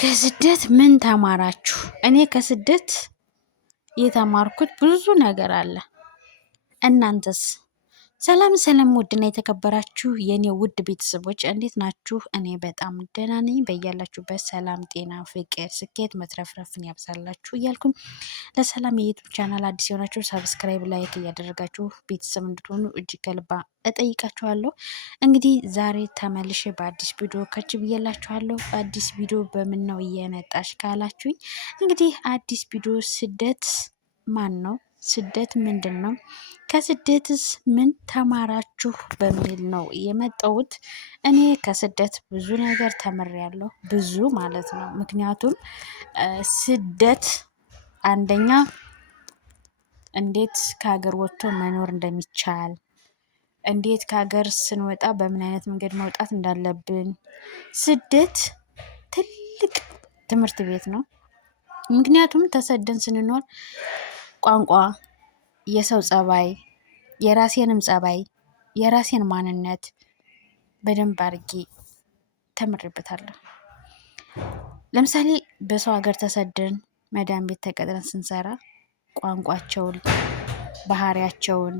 ከስደት ምን ተማራችሁ? እኔ ከስደት የተማርኩት ብዙ ነገር አለ። እናንተስ? ሰላም ሰላም፣ ውድና የተከበራችሁ የኔ ውድ ቤተሰቦች እንዴት ናችሁ? እኔ በጣም ደህና ነኝ። በያላችሁበት ሰላም፣ ጤና፣ ፍቅር፣ ስኬት መትረፍረፍን ያብዛላችሁ እያልኩም ለሰላም የዩቱብ ቻናል አዲስ የሆናችሁ ሰብስክራይብ፣ ላይክ እያደረጋችሁ ቤተሰብ እንድትሆኑ እጅግ ከልባ እጠይቃችኋለሁ። እንግዲህ ዛሬ ተመልሼ በአዲስ ቪዲዮ ከች ብዬላችኋለሁ። አዲስ ቪዲዮ በምን ነው እየመጣሽ ካላችሁኝ፣ እንግዲህ አዲስ ቪዲዮ ስደት ማን ነው? ስደት ምንድን ነው? ከስደትስ ምን ተማራችሁ በሚል ነው የመጣሁት። እኔ ከስደት ብዙ ነገር ተምሬያለሁ፣ ብዙ ማለት ነው። ምክንያቱም ስደት አንደኛ እንዴት ከሀገር ወጥቶ መኖር እንደሚቻል፣ እንዴት ከሀገር ስንወጣ በምን አይነት መንገድ መውጣት እንዳለብን፣ ስደት ትልቅ ትምህርት ቤት ነው። ምክንያቱም ተሰደን ስንኖር ቋንቋ፣ የሰው ጸባይ፣ የራሴንም ጸባይ፣ የራሴን ማንነት በደንብ አድርጌ ተምሬበታለሁ። ለምሳሌ በሰው ሀገር ተሰደን መዳም ቤት ተቀጥረን ስንሰራ ቋንቋቸውን፣ ባህሪያቸውን፣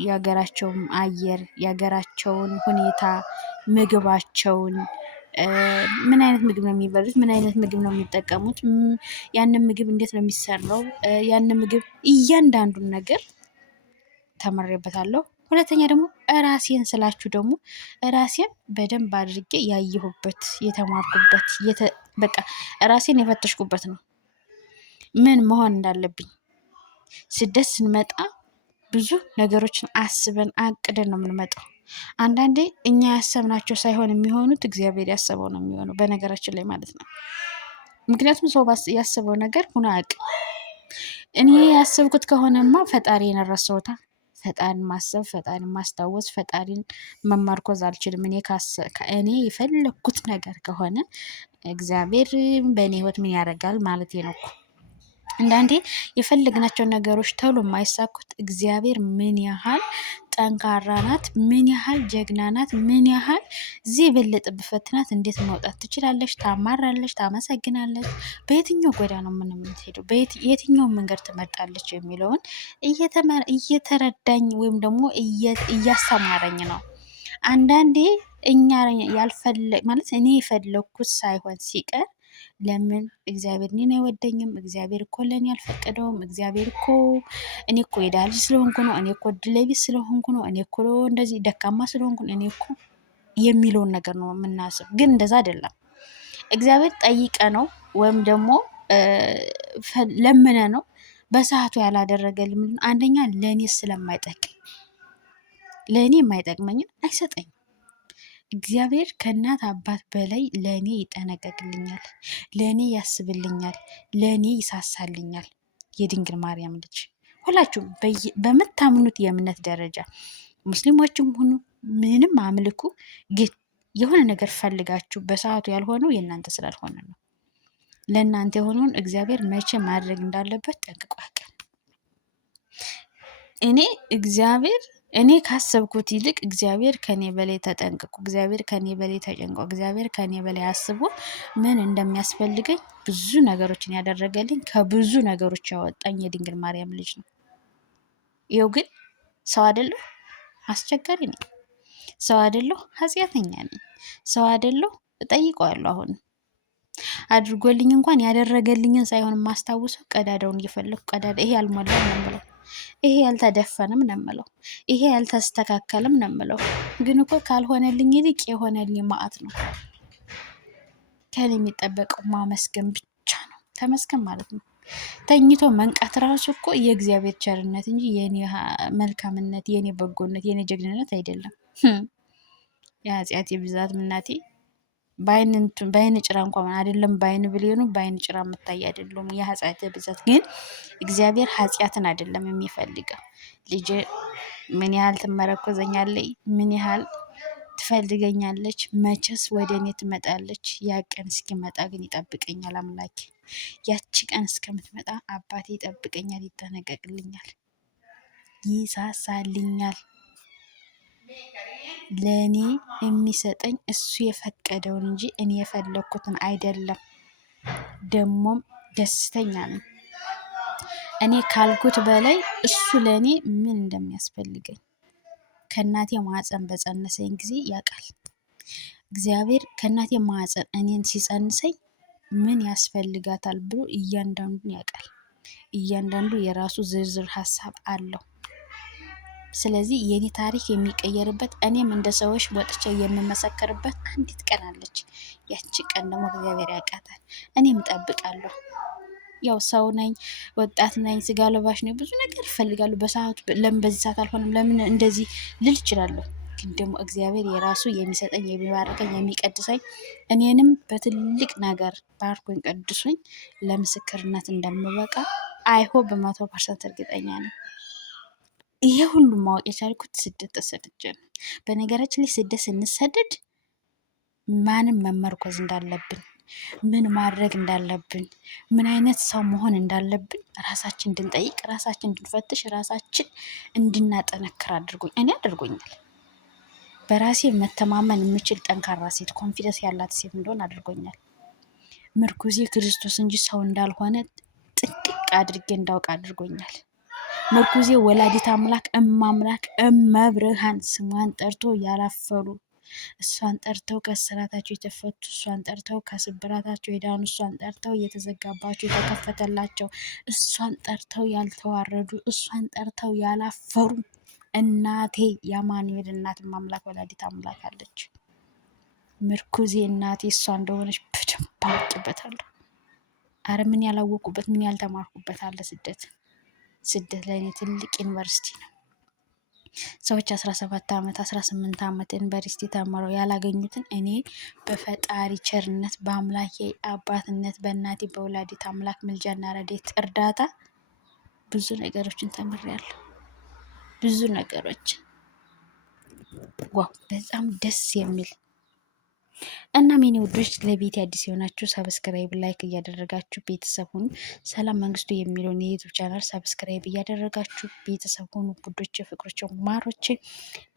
የሀገራቸውን አየር፣ የሀገራቸውን ሁኔታ፣ ምግባቸውን፣ ምን አይነት ምግብ ነው የሚበሉት፣ ምን አይነት ምግብ ነው የሚጠቀሙት፣ ያንን ምግብ እንዴት ነው የሚሰራው፣ ያንን ምግብ እያንዳንዱን ነገር ተምሬበታለሁ። ሁለተኛ ደግሞ ራሴን ስላችሁ ደግሞ ራሴን በደንብ አድርጌ ያየሁበት የተማርኩበት በቃ ራሴን የፈተሽኩበት ነው፣ ምን መሆን እንዳለብኝ። ስደት ስንመጣ ብዙ ነገሮችን አስበን አቅደን ነው የምንመጣው። አንዳንዴ እኛ ያሰብናቸው ሳይሆን የሚሆኑት እግዚአብሔር ያሰበው ነው የሚሆነው፣ በነገራችን ላይ ማለት ነው። ምክንያቱም ሰው ያሰበው ነገር ሆኖ አያውቅም። እኔ ያሰብኩት ከሆነማ ፈጣሪን ረሳሁታ። ፈጣሪን ማሰብ፣ ፈጣሪን ማስታወስ፣ ፈጣሪን መመርኮዝ አልችልም። እኔ የፈለግኩት ነገር ከሆነ እግዚአብሔር በእኔ ህይወት ምን ያደርጋል ማለት ነው። አንዳንዴ የፈለግናቸው ነገሮች ተብሎ የማይሳኩት እግዚአብሔር ምን ያህል ጠንካራ ናት፣ ምን ያህል ጀግና ናት፣ ምን ያህል እዚህ የበለጠ ብፈትናት እንዴት መውጣት ትችላለች፣ ታማራለች፣ ታመሰግናለች፣ በየትኛው ጎዳና ነው የምትሄደው፣ የትኛው መንገድ ትመርጣለች የሚለውን እየተረዳኝ ወይም ደግሞ እያስተማረኝ ነው። አንዳንዴ እኛ ማለት እኔ የፈለግኩት ሳይሆን ሲቀር ለምን እግዚአብሔር እኔን አይወደኝም? እግዚአብሔር እኮ ለእኔ አልፈቀደውም። እግዚአብሔር እኮ እኔ እኮ የድሃ ልጅ ስለሆንኩ ነው፣ እኔ እኮ እድለቢስ ስለሆንኩ ነው፣ እኔ እኮ እንደዚህ ደካማ ስለሆንኩ ነው፣ እኔ እኮ የሚለውን ነገር ነው የምናስብ። ግን እንደዛ አይደለም። እግዚአብሔር ጠይቀ ነው ወይም ደግሞ ለምነ ነው በሰዓቱ ያላደረገልኝ አንደኛ ለእኔ ስለማይጠቅም፣ ለእኔ የማይጠቅመኝን አይሰጠኝም። እግዚአብሔር ከእናት አባት በላይ ለእኔ ይጠነቀቅልኛል፣ ለእኔ ያስብልኛል፣ ለእኔ ይሳሳልኛል። የድንግል ማርያም ልጅ ሁላችሁም በምታምኑት የእምነት ደረጃ ሙስሊሞችም ሁኑ ምንም አምልኩ፣ ግን የሆነ ነገር ፈልጋችሁ በሰዓቱ ያልሆነው የእናንተ ስላልሆነ ነው። ለእናንተ የሆነውን እግዚአብሔር መቼ ማድረግ እንዳለበት ጠንቅቆ ያውቃል። እኔ ካሰብኩት ይልቅ እግዚአብሔር ከኔ በላይ ተጠንቅቆ፣ እግዚአብሔር ከኔ በላይ ተጨንቆ፣ እግዚአብሔር ከኔ በላይ አስቦ ምን እንደሚያስፈልገኝ ብዙ ነገሮችን ያደረገልኝ፣ ከብዙ ነገሮች ያወጣኝ የድንግል ማርያም ልጅ ነው። ይኸው ግን ሰው አይደለሁ፣ አስቸጋሪ ነኝ። ሰው አይደለሁ፣ ኃጢአተኛ ነኝ። ሰው አይደለሁ፣ እጠይቀዋለሁ። አሁን አድርጎልኝ እንኳን ያደረገልኝን ሳይሆን የማስታውሰው ቀዳዳውን እየፈለኩ ይሄ አልሞላም ነው የምለው፣ ይሄ ያልተደፈንም ነው የምለው፣ ይሄ ያልተስተካከልም ነው የምለው። ግን እኮ ካልሆነልኝ ይልቅ የሆነልኝ መዓት ነው። ከኔ የሚጠበቀው ማመስገን ብቻ ነው። ተመስገን ማለት ነው። ተኝቶ መንቃት ራሱ እኮ የእግዚአብሔር ቸርነት እንጂ የኔ መልካምነት፣ የኔ በጎነት፣ የኔ ጀግንነት አይደለም። የኃጢአቴ ብዛት ምናቴ በአይን ጭራ እንኳን አይደለም፣ በአይን ብሌኑ በአይን ጭራ የምታይ አይደለም። የኃጢአት ብዛት ግን እግዚአብሔር ኃጢአትን አይደለም የሚፈልገው። ልጅ ምን ያህል ትመረኮዘኛለች፣ ምን ያህል ትፈልገኛለች፣ መቼስ ወደ እኔ ትመጣለች። ያ ቀን እስኪመጣ ግን ይጠብቀኛል አምላኬ። ያቺ ቀን እስከምትመጣ አባቴ ይጠብቀኛል፣ ይጠነቀቅልኛል፣ ይሳሳልኛል። ለእኔ የሚሰጠኝ እሱ የፈቀደውን እንጂ እኔ የፈለግኩትን አይደለም። ደግሞም ደስተኛ ነኝ። እኔ ካልኩት በላይ እሱ ለእኔ ምን እንደሚያስፈልገኝ ከእናቴ ማህፀን በጸነሰኝ ጊዜ ያውቃል። እግዚአብሔር ከእናቴ ማህፀን እኔን ሲጸንሰኝ ምን ያስፈልጋታል ብሎ እያንዳንዱን ያውቃል። እያንዳንዱ የራሱ ዝርዝር ሀሳብ አለው። ስለዚህ የኔ ታሪክ የሚቀየርበት እኔም እንደ ሰዎች ወጥቼ የምመሰክርበት አንዲት ቀን አለች። ያቺ ቀን ደግሞ እግዚአብሔር ያውቃታል። እኔም እጠብቃለሁ። ያው ሰው ነኝ፣ ወጣት ነኝ፣ ስጋ ለባሽ ነኝ። ብዙ ነገር ይፈልጋሉ በሰዓቱ። ለምን በዚህ ሰዓት አልሆነም፣ ለምን እንደዚህ ልል እችላለሁ። ግን ደግሞ እግዚአብሔር የራሱ የሚሰጠኝ የሚባርከኝ የሚቀድሰኝ እኔንም በትልቅ ነገር ባርኮኝ ቀድሶኝ ለምስክርነት እንደምበቃ አይሆ በ100% እርግጠኛ ነኝ። ይሄ ሁሉም ማወቅ የቻልኩት ስደት ተሰድጄ ነው። በነገራችን ላይ ስደት ስንሰደድ ማንም መመርኮዝ እንዳለብን፣ ምን ማድረግ እንዳለብን፣ ምን አይነት ሰው መሆን እንዳለብን ራሳችን እንድንጠይቅ፣ ራሳችን እንድንፈትሽ፣ ራሳችን እንድናጠነክር እኔ አድርጎኛል። በራሴ መተማመን የምችል ጠንካራ ሴት፣ ኮንፊደንስ ያላት ሴት እንደሆን አድርጎኛል። ምርኩዜ ክርስቶስ እንጂ ሰው እንዳልሆነ ጥንቅቅ አድርጌ እንዳውቅ አድርጎኛል። ምርኩዜ ወላዲት አምላክ እማምላክ እመብርሃን ስሟን ጠርቶ ያላፈሩ፣ እሷን ጠርተው ከስራታቸው የተፈቱ፣ እሷን ጠርተው ከስብራታቸው የዳኑ፣ እሷን ጠርተው የተዘጋባቸው የተከፈተላቸው፣ እሷን ጠርተው ያልተዋረዱ፣ እሷን ጠርተው ያላፈሩ እናቴ የአማኑኤል እናት እማምላክ ወላዲት አምላክ አለች። ምርኩዜ እናቴ እሷ እንደሆነች በደንብ አውቅበታለሁ። አረ ምን ያላወቁበት ምን ያልተማርኩበት አለ ስደት። ስደት ለእኔ ትልቅ ዩኒቨርሲቲ ነው። ሰዎች 17 ዓመት 18 ዓመት ዩኒቨርሲቲ ተምረው ያላገኙትን እኔ በፈጣሪ ቸርነት በአምላኬ አባትነት በእናቴ በወላዲት አምላክ ምልጃና ረድኤት እርዳታ ብዙ ነገሮችን ተምሬያለሁ። ብዙ ነገሮች ዋው በጣም ደስ የሚል እና ሚኒ ውዶች፣ ለቤት አዲስ የሆናችሁ ሰብስክራይብ ላይክ እያደረጋችሁ ቤተሰብ ሁኑ። ሰላም መንግስቱ የሚለውን የዩቱብ ቻናል ሰብስክራይብ እያደረጋችሁ ቤተሰብ ሁኑ። ቡዶች፣ ፍቅሮች፣ ማሮች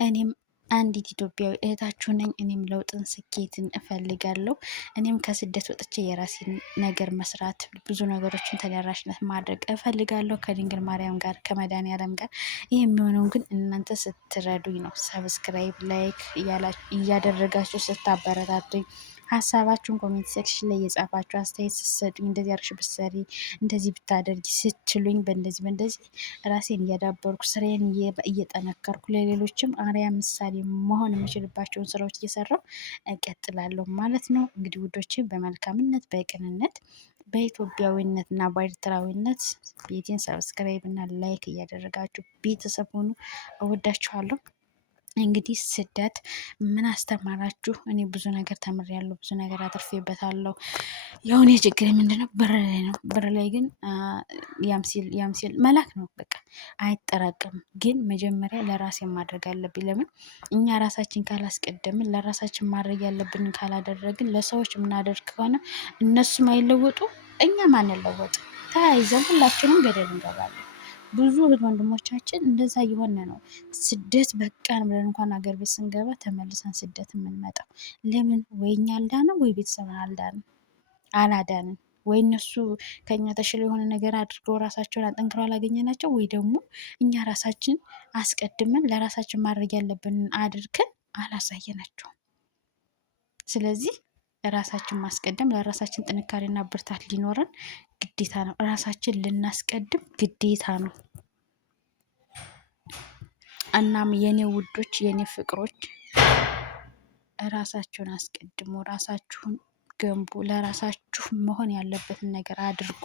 እኔም አንዲት ኢትዮጵያዊ እህታችሁ ነኝ። እኔም ለውጥን ስኬትን እፈልጋለሁ። እኔም ከስደት ወጥቼ የራሴን ነገር መስራት፣ ብዙ ነገሮችን ተደራሽነት ማድረግ እፈልጋለሁ ከድንግል ማርያም ጋር ከመድኃኒዓለም ጋር። ይህ የሚሆነው ግን እናንተ ስትረዱኝ ነው። ሰብስክራይብ ላይክ እያደረጋችሁ ስታበረታቱኝ፣ ሀሳባችሁን ኮሜንት ሴክሽን ላይ የጻፋችሁ አስተያየት ስትሰጡኝ፣ እንደዚህ አርሽ ብትሰሪ እንደዚህ ብታደርጊ ስትሉኝ፣ በእንደዚህ ራሴን እያዳበርኩ ስራዬን እየጠነከርኩ ለሌሎችም አርያ ምሳሌ መሆን የምችልባቸውን ስራዎች እየሰራው እቀጥላለሁ ማለት ነው። እንግዲህ ውዶቼ በመልካምነት በቅንነት በኢትዮጵያዊነት እና በኤርትራዊነት ቤቴን ሰብስክራይብ እና ላይክ እያደረጋችሁ ቤተሰብ ሆኑ። እወዳችኋለሁ። እንግዲህ ስደት ምን አስተማራችሁ? እኔ ብዙ ነገር ተምሬያለሁ፣ ብዙ ነገር አትርፌበታለሁ። የሆነ ችግር ምንድነው ብር ላይ ነው። ብር ላይ ግን ያም ሲል መላክ ነው በቃ አይጠራቀምም። ግን መጀመሪያ ለራሴ ማድረግ አለብኝ። ለምን እኛ ራሳችን ካላስቀደምን፣ ለራሳችን ማድረግ ያለብንን ካላደረግን፣ ለሰዎች የምናደርግ ከሆነ እነሱም አይለወጡ፣ እኛም አንለወጥ። ተያይዘን ሁላችንም ገደል እንገባለን። ብዙ እህት ወንድሞቻችን እንደዛ እየሆነ ነው። ስደት በቃን ብለን እንኳን ሀገር ቤት ስንገባ ተመልሰን ስደት የምንመጣው ለምን? ወይ እኛ አልዳንም፣ ወይ ቤተሰብን አላዳንም፣ ወይ እነሱ ከኛ ተሽሎ የሆነ ነገር አድርገው ራሳቸውን አጠንክረው አላገኘናቸው፣ ወይ ደግሞ እኛ ራሳችን አስቀድመን ለራሳችን ማድረግ ያለብንን አድርገን አላሳየናቸውም። ስለዚህ ራሳችን ማስቀደም ለራሳችን ጥንካሬና ብርታት ሊኖረን ግዴታ ነው። ራሳችን ልናስቀድም ግዴታ ነው። እናም የኔ ውዶች፣ የኔ ፍቅሮች ራሳችሁን አስቀድሙ፣ ራሳችሁን ገንቡ፣ ለራሳችሁ መሆን ያለበትን ነገር አድርጉ።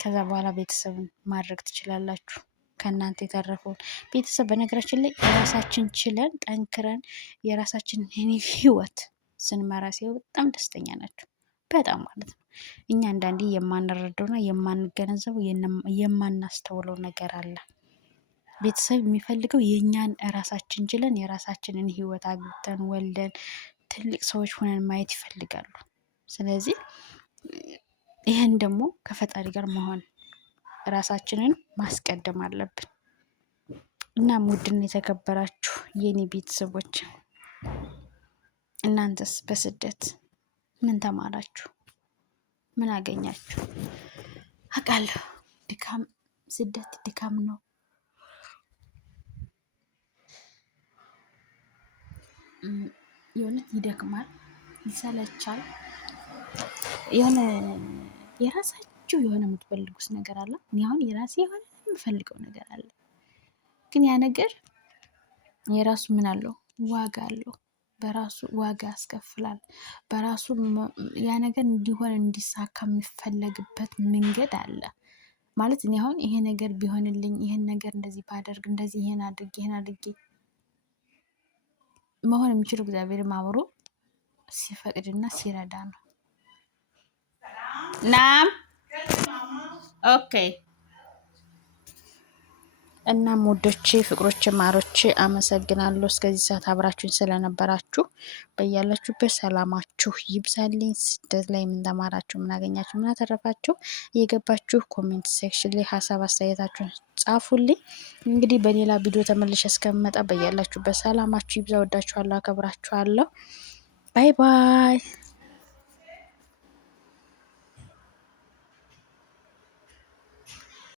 ከዛ በኋላ ቤተሰብን ማድረግ ትችላላችሁ። ከእናንተ የተረፈውን ቤተሰብ በነገራችን ላይ የራሳችን ችለን ጠንክረን የራሳችንን ህይወት ስንመራ ሲሆን በጣም ደስተኛ ናቸው። በጣም ማለት ነው። እኛ አንዳንዴ የማንረዳውና የማንገነዘበው የማናስተውለው ነገር አለ። ቤተሰብ የሚፈልገው የእኛን ራሳችን ችለን የራሳችንን ህይወት አግብተን ወልደን ትልቅ ሰዎች ሆነን ማየት ይፈልጋሉ። ስለዚህ ይህን ደግሞ ከፈጣሪ ጋር መሆን ራሳችንን ማስቀደም አለብን። እና ውድና የተከበራችሁ የኔ ቤተሰቦች እናንተስ በስደት ምን ተማራችሁ? ምን አገኛችሁ? አውቃለሁ ድካም፣ ስደት ድካም ነው። የእውነት ይደክማል፣ ይሰለቻል። የሆነ የራሳችሁ የሆነ የምትፈልጉት ነገር አለ። እኔ አሁን የራሴ የሆነ የምፈልገው ነገር አለ፣ ግን ያ ነገር የራሱ ምን አለው? ዋጋ አለው። በራሱ ዋጋ ያስከፍላል። በራሱ ያ ነገር እንዲሆን እንዲሳካ የሚፈለግበት መንገድ አለ ማለት። እኔ አሁን ይሄ ነገር ቢሆንልኝ፣ ይሄን ነገር እንደዚህ ባደርግ፣ እንደዚህ ይሄን አድርጌ መሆን የሚችለው እግዚአብሔር አብሮ ሲፈቅድና ሲረዳ ነው። ናም ኦኬ። እና ሞዶቼ፣ ፍቅሮቼ፣ ማሮቼ አመሰግናለሁ እስከዚህ ሰዓት አብራችሁኝ ስለነበራችሁ። በያላችሁበት ሰላማችሁ ይብዛልኝ። ስደት ላይ ምን ተማራችሁ? ምን አገኛችሁ? ምን አተረፋችሁ? እየገባችሁ ኮሜንት ሴክሽን ላይ ሀሳብ አስተያየታችሁን ጻፉልኝ። እንግዲህ በሌላ ቪዲዮ ተመልሼ እስከምመጣ በያላችሁበት ሰላማችሁ ይብዛ። ወዳችኋለሁ፣ አከብራችኋለሁ። ባይ ባይ።